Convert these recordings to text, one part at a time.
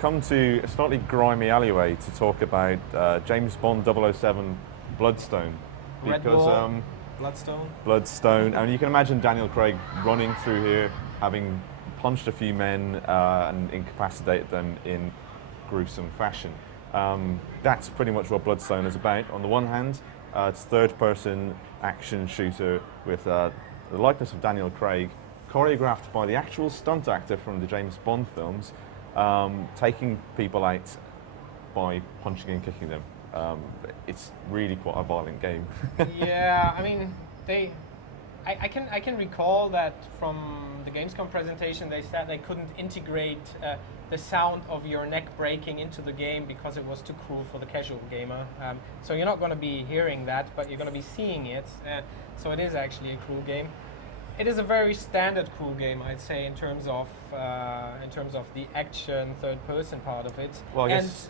come to a slightly grimy alleyway to talk about James Bond 007 Bloodstone. Red Bull, Bloodstone. Bloodstone. And you can imagine Daniel Craig running through here, having punched a few men and incapacitated them in gruesome fashion. That's pretty much what Bloodstone is about. On the one hand, it's third-person action shooter with the likeness of Daniel Craig, choreographed by the actual stunt actor from the James Bond films, taking people out by punching and kicking them. It's really quite a violent game. Yeah, I mean, I can recall that from the Gamescom presentation. They said they couldn't integrate the sound of your neck breaking into the game because it was too cool for the casual gamer. So you're not going to be hearing that, but you're going to be seeing it. So it is actually a cool game. It is a very standard cool game, I'd say, in terms of the action third-person part of it. Well, I guess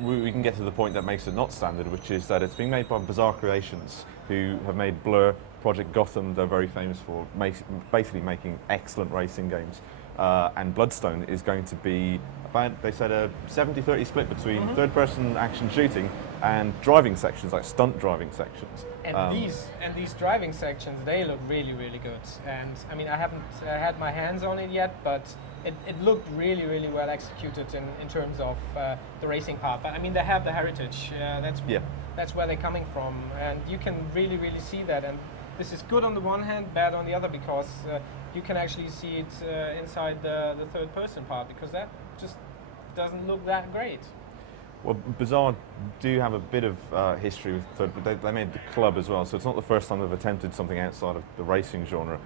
we can get to the point that makes it not standard, which is that it's being made by Bizarre Creations, who have made Blur, Project Gotham. They're very famous for basically making excellent racing games. And Bloodstone is going to be about, they said, a 70-30 split between third-person action shooting and driving sections, like stunt driving sections. And these driving sections, they look really, really good. And I mean, I haven't had my hands on it yet, but it looked really, really well executed in terms of the racing part. But I mean, they have the heritage. That's where they're coming from, and you can really, really see that. And this is good on the one hand, bad on the other, because you can actually see it inside the third-person part, because that just doesn't look that great. Well, Bizarre do have a bit of history with third. They made the Club as well, so it's not the first time they've attempted something outside of the racing genre.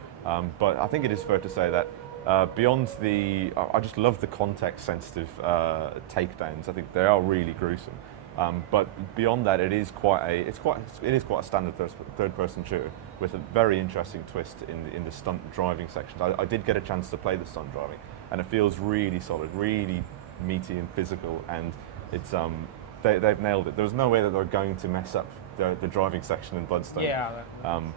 But I think it is fair to say that beyond the, I just love the context-sensitive takedowns. I think they are really gruesome. But beyond that, it is quite a standard third-person shooter with a very interesting twist in the stunt driving sections. I did get a chance to play the stunt driving, and it feels really solid, really meaty and physical, and it's they've nailed it. There was no way that they were going to mess up the driving section in Bloodstone. Yeah.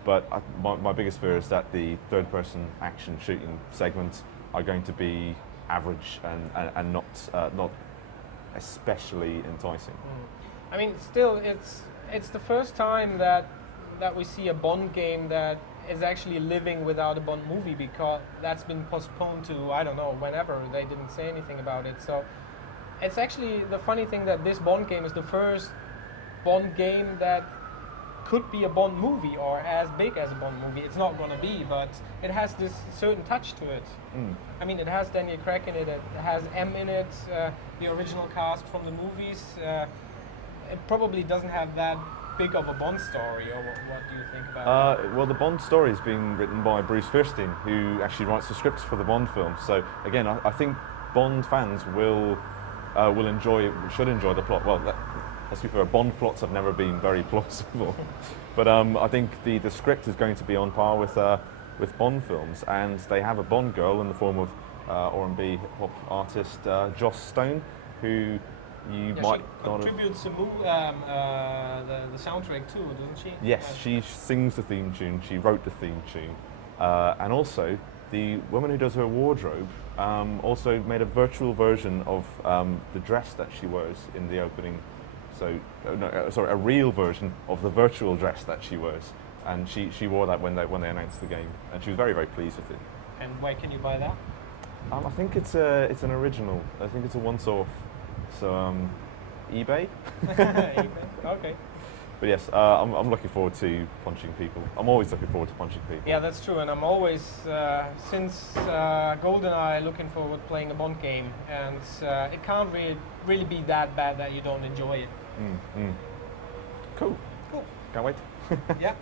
But my biggest fear is that the third-person action shooting segments are going to be average and not especially enticing. I mean, still, it's the first time that we see a Bond game that is actually living without a Bond movie, because that's been postponed to, I don't know, whenever. They didn't say anything about it. So it's actually the funny thing that this Bond game is the first Bond game that could be a Bond movie, or as big as a Bond movie. It's not going to be, but it has this certain touch to it. I mean, it has Daniel Craig in it, it has M in it, the original cast from the movies. It probably doesn't have that big of a Bond story, or what do you think about it? Well, the Bond story is being written by Bruce Fierstein, who actually writes the scripts for the Bond films. So again, I think Bond fans will should enjoy the plot. Well, let's be fair, Bond plots have never been very plausible, but I think the script is going to be on par with Bond films, and they have a Bond girl in the form of R&B hip hop artist Joss Stone, who you might not have. She contributes to the soundtrack too, doesn't she? Yes, she sings the theme tune. She wrote the theme tune, and also the woman who does her wardrobe also made a virtual version of the dress that she wears in the opening. So, a real version of the virtual dress that she wears, and she wore that when they announced the game, and she was very, very pleased with it. And where can you buy that? I think it's an original. I think it's a once-off. So eBay. eBay. Okay. But yes, I'm looking forward to punching people. I'm always looking forward to punching people. Yeah, that's true, and I'm always, since GoldenEye, looking forward to playing a Bond game, and it can't really be that bad that you don't enjoy it. Cool. Can't wait. Yeah.